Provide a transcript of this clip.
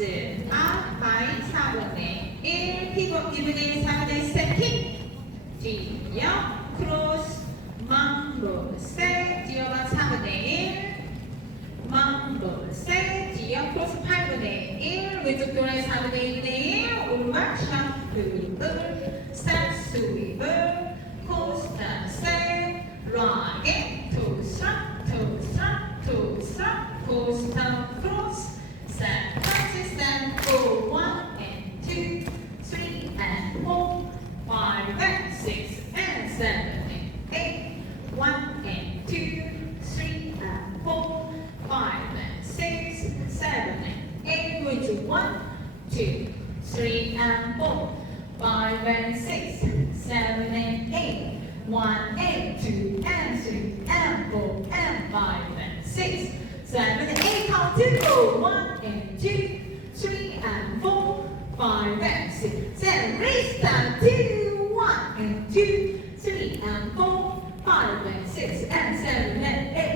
up by 4분의 1 pivot 2분의 4분의 세팅 뒤요 크로스 망볼 셋 뒤어가 4분의 1 망볼 셋 뒤어 크로스 8분의 1 왼쪽 돌아에 4분의 1분의 1 오른발 샤프를 스텝 스윕을 코스타 셋 라게 투스랍 투스랍 투스랍 코스타 크로스 셋 프랑스 셋 4 1 and 2 3 and 4 5 and 6 and 7 and 8 1 and 2 3 and 4 5 and 6 7 and 8 왼쪽 1 2 3 and 4 5 and 6 7 and 8 1 and 2 and 3 and 4 and 5 and 6 7 and 8 count to go 1 and 2 3 and 4 5 and 6 7 restart 2 1 and 2 3 and 4 5 and 6 and 7 and 8